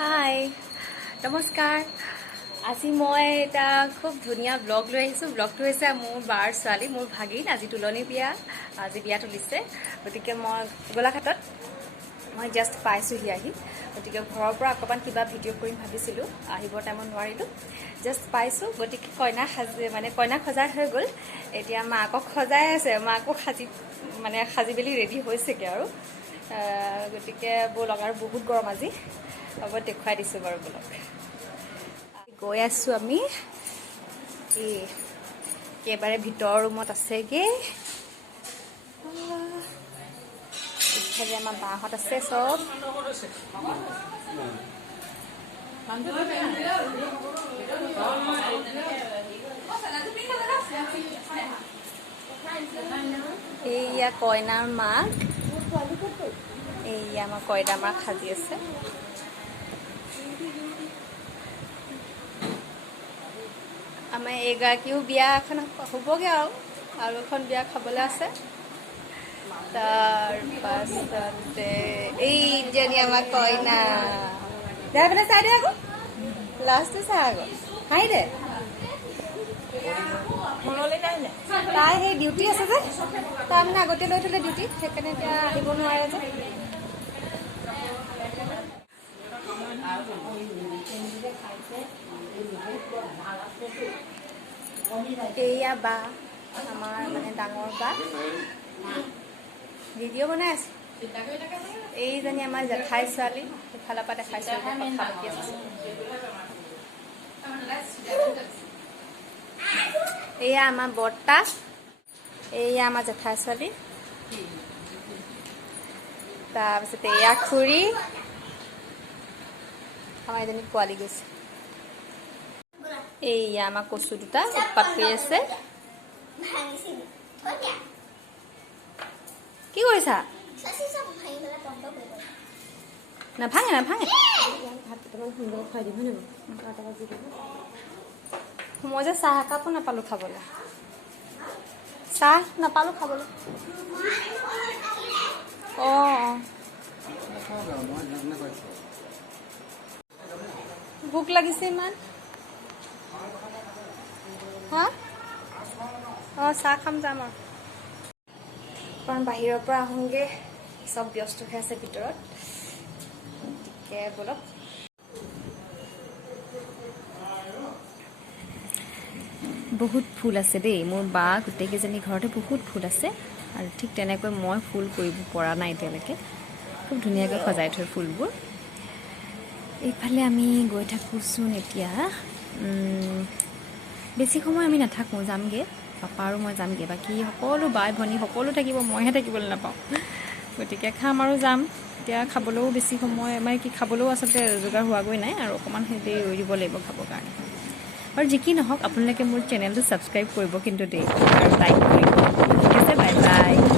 হাই নমস্কাৰ আজি মই এটা খুব ধুনীয়া ব্লগ লৈ আহিছোঁ ব্লগটো হৈছে মোৰ বাৰ ছোৱালী মোৰ ভাগিন আজি তুলনি বিয়া আজি বিয়া তুলিছে গতিকে মই গোলাঘাটত মই জাষ্ট পাইছোঁহি আহি গতিকে ঘৰৰ পৰা অকণমান কিবা ভিডিঅ' কৰিম ভাবিছিলোঁ আহিব টাইমত নোৱাৰিলোঁ জাষ্ট পাইছোঁ গতিকে কইনাক সজাই হৈ গ'ল এতিয়া মাকক সজাই আছে মাকো সাজি মেলি ৰেডি হৈছেগৈ আৰু গতিকে ব'লক আৰু বহুত গৰম আজি হ'ব দেখুৱাই দিছোঁ বাৰু ব'লক গৈ আছোঁ আমি একেবাৰে ভিতৰৰ ৰুমত আছেগৈ ইফালে আমাৰ বাহঁত আছে চব এইয়া কইনাৰ মাক এইয়া আমাৰ কইনা মাক সাজি আছে আমাৰ এইগৰাকীও বিয়া এখন হ'বগৈ আৰু এখন বিয়া খাবলৈ আছে তাৰপাছতে এইজনী আমাৰ কইনা দে পেলাই চাই দে আকৌ লাষ্টটো চাই আকৌ হাঁহি দে তাই সেই ডিউটি আছে যে তাই মানে আগতে লৈ থ'লে ডিউটি সেইকাৰণে এতিয়া আহিব নোৱাৰে যে এইয়া বা আমাৰ মানে ডাঙৰ বা ভিডিঅ' বনাই আছে এইজনী আমাৰ জেঠাই ছোৱালী সেইফালৰ পৰা দেখাইছোঁ কথা পাতি আছে এয়া আমাৰ বৰ্তা এয়া আমাৰ জেঠাই ছোৱালী তাৰপিছতে এয়া খুৰী আমাৰ এজনী পোৱালি গৈছে এইয়া আমাৰ কচু দুটা উৎপাত কৰি আছে কি কৰিছা নাভাঙে মই যে চাহ একাপো নাপালোঁ খাবলৈ অঁ ভোক লাগিছে ইমান হা অঁ চাহ খাম যাম আৰু কাৰণ বাহিৰৰ পৰা আহোঁগৈ চব ব্যস্ত হৈ আছে ভিতৰত গতিকে ব'লক বহুত ফুল আছে দেই মোৰ বা গোটেইকেইজনী ঘৰতে বহুত ফুল আছে আৰু ঠিক তেনেকৈ মই ফুল কৰিব পৰা নাই এতিয়ালৈকে খুব ধুনীয়াকৈ সজাই থয় ফুলবোৰ এইফালে আমি গৈ থাকোঁচোন এতিয়া বেছি সময় আমি নাথাকোঁ যামগৈ পাপা আৰু মই যামগৈ বাকী সকলো বাই ভনী সকলো থাকিব মইহে থাকিবলৈ নাপাওঁ গতিকে খাম আৰু যাম এতিয়া খাবলৈও বেছি সময় খাবলৈও আচলতে যোগাৰ হোৱাগৈ নাই আৰু অকণমান দেৰি ৰৈ দিব লাগিব খাবৰ কাৰণে আৰু যি কি নহওক আপোনালোকে মোৰ চেনেলটো ছাবস্ক্ৰাইব কৰিব কিন্তু দেই আৰু লাইক কৰিব ঠিক আছে বাই বাই